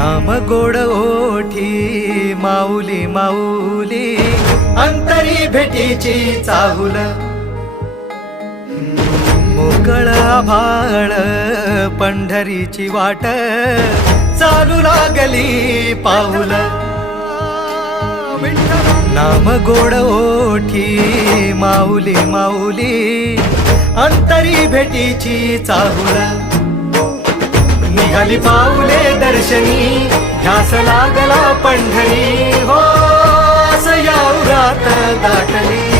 नाम गोड ओठी माऊली माऊली, अंतरी भेटीची चाहुल, मोकळ आभाळ पंढरीची वाट, चालू लागली पाऊल. नाम गोड ओठी माऊली माऊली, अंतरी भेटीची चाहुल, निघाली पाऊले दर्शनी, ध्यास लागला पंढरी. हो असं या उरात दाटली.